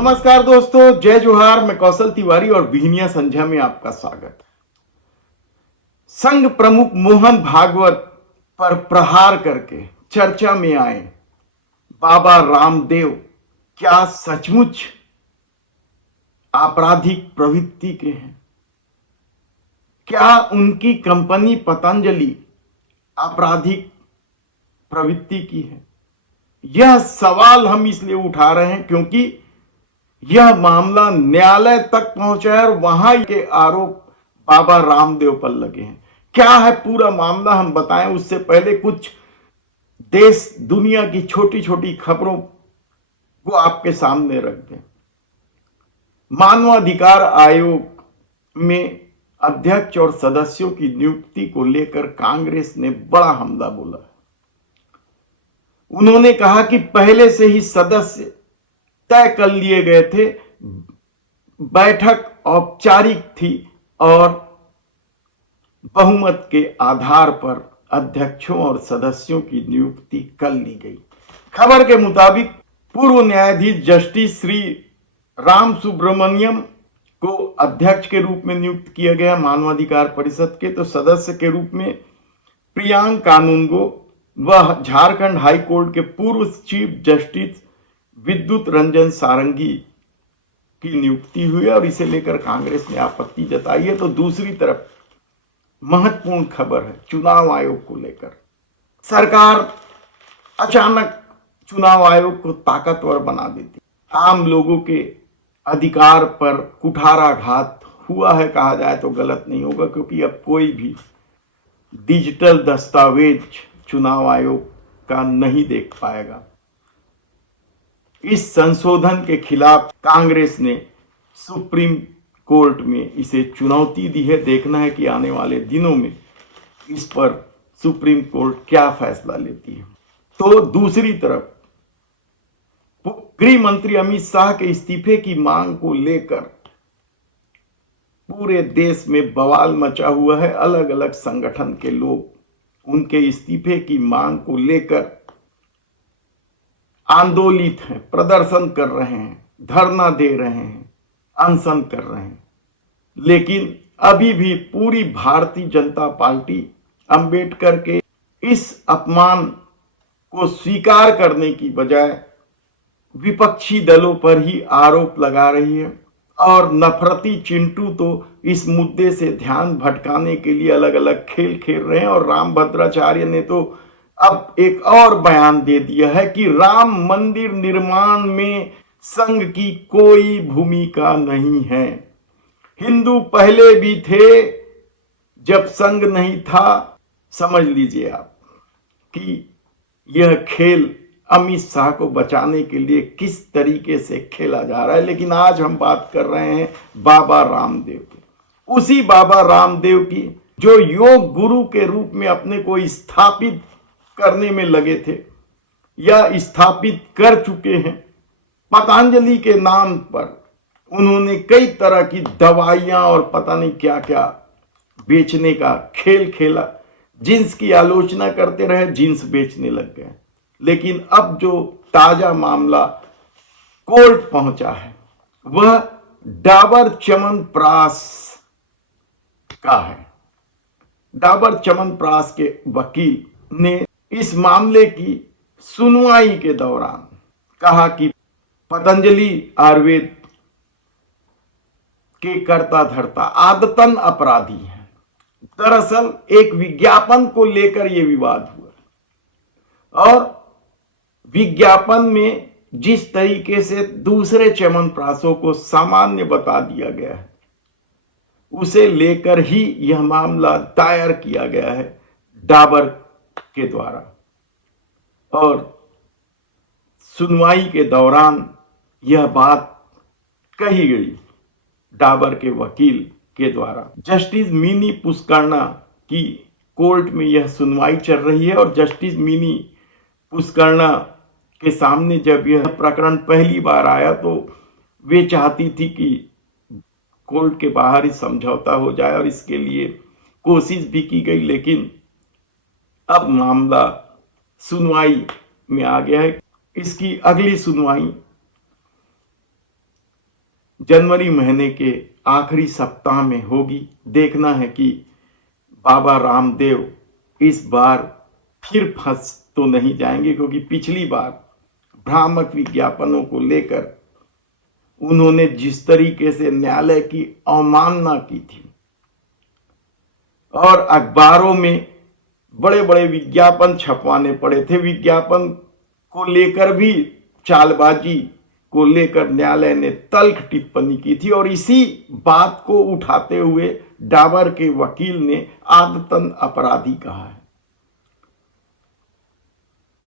नमस्कार दोस्तों, जय जोहार। मैं कौशल तिवारी और बिहनिया संध्या में आपका स्वागत है। संघ प्रमुख मोहन भागवत पर प्रहार करके चर्चा में आए बाबा रामदेव क्या सचमुच आपराधिक प्रवृत्ति के हैं? क्या उनकी कंपनी पतंजलि आपराधिक प्रवृत्ति की है? यह सवाल हम इसलिए उठा रहे हैं क्योंकि यह मामला न्यायालय तक पहुंचा है और वहां के आरोप बाबा रामदेव पर लगे हैं। क्या है पूरा मामला हम बताएं उससे पहले कुछ देश दुनिया की छोटी छोटी खबरों को आपके सामने रख दें। मानवाधिकार आयोग में अध्यक्ष और सदस्यों की नियुक्ति को लेकर कांग्रेस ने बड़ा हमला बोला। उन्होंने कहा कि पहले से ही सदस्य तय कर लिए गए थे, बैठक औपचारिक थी और बहुमत के आधार पर अध्यक्षों और सदस्यों की नियुक्ति कर ली गई। खबर के मुताबिक पूर्व न्यायाधीश जस्टिस श्री राम सुब्रमण्यम को अध्यक्ष के रूप में नियुक्त किया गया मानवाधिकार परिषद के, तो सदस्य के रूप में प्रियांक कानूनगो वह झारखंड हाई कोर्ट के पूर्व चीफ जस्टिस विद्युत रंजन सारंगी की नियुक्ति हुई और इसे लेकर कांग्रेस ने आपत्ति जताई है। तो दूसरी तरफ महत्वपूर्ण खबर है चुनाव आयोग को लेकर। सरकार अचानक चुनाव आयोग को ताकतवर बना देती। आम लोगों के अधिकार पर कुठाराघात हुआ है कहा जाए तो गलत नहीं होगा, क्योंकि अब कोई भी डिजिटल दस्तावेज चुनाव आयोग का नहीं देख पाएगा। इस संशोधन के खिलाफ कांग्रेस ने सुप्रीम कोर्ट में इसे चुनौती दी है। देखना है कि आने वाले दिनों में इस पर सुप्रीम कोर्ट क्या फैसला लेती है। तो दूसरी तरफ गृह मंत्री अमित शाह के इस्तीफे की मांग को लेकर पूरे देश में बवाल मचा हुआ है। अलग अलग संगठन के लोग उनके इस्तीफे की मांग को लेकर आंदोलित हैं, प्रदर्शन कर रहे हैं, धरना दे रहे हैं, अनशन कर रहे हैं। लेकिन अभी भी पूरी भारतीय जनता पार्टी अंबेडकर के इस अपमान को स्वीकार करने की बजाय विपक्षी दलों पर ही आरोप लगा रही है और नफरती चिंटू तो इस मुद्दे से ध्यान भटकाने के लिए अलग अलग खेल खेल रहे हैं। और रामभद्राचार्य ने तो अब एक और बयान दे दिया है कि राम मंदिर निर्माण में संघ की कोई भूमिका नहीं है। हिंदू पहले भी थे जब संघ नहीं था। समझ लीजिए आप कि यह खेल अमित शाह को बचाने के लिए किस तरीके से खेला जा रहा है। लेकिन आज हम बात कर रहे हैं बाबा रामदेव की, उसी बाबा रामदेव की जो योग गुरु के रूप में अपने को स्थापित करने में लगे थे या स्थापित कर चुके हैं। पतंजलि के नाम पर उन्होंने कई तरह की दवाइयां और पता नहीं क्या क्या बेचने का खेल खेला। जिन्स की आलोचना करते रहे, जिन्स बेचने लग गए। लेकिन अब जो ताजा मामला कोर्ट पहुंचा है वह डाबर च्यवनप्राश का है। डाबर च्यवनप्राश के वकील ने इस मामले की सुनवाई के दौरान कहा कि पतंजलि आयुर्वेद के कर्ता धर्ता आदतन अपराधी हैं। दरअसल एक विज्ञापन को लेकर यह विवाद हुआ और विज्ञापन में जिस तरीके से दूसरे च्यवनप्राशों को सामान्य बता दिया गया है उसे लेकर ही यह मामला दायर किया गया है डाबर के द्वारा। और सुनवाई के दौरान यह बात कही गई डाबर के वकील के द्वारा। जस्टिस मिनी पुष्करना की कोर्ट में यह सुनवाई चल रही है और जस्टिस मिनी पुष्करना के सामने जब यह प्रकरण पहली बार आया तो वे चाहती थी कि कोर्ट के बाहर ही समझौता हो जाए और इसके लिए कोशिश भी की गई। लेकिन अब मामला सुनवाई में आ गया है। इसकी अगली सुनवाई जनवरी महीने के आखिरी सप्ताह में होगी। देखना है कि बाबा रामदेव इस बार फिर फंस तो नहीं जाएंगे, क्योंकि पिछली बार भ्रामक विज्ञापनों को लेकर उन्होंने जिस तरीके से न्यायालय की अवमानना की थी और अखबारों में बड़े बड़े विज्ञापन छपवाने पड़े थे, विज्ञापन को लेकर भी चालबाजी को लेकर न्यायालय ने तल्ख टिप्पणी की थी और इसी बात को उठाते हुए डाबर के वकील ने आदतन अपराधी कहा है।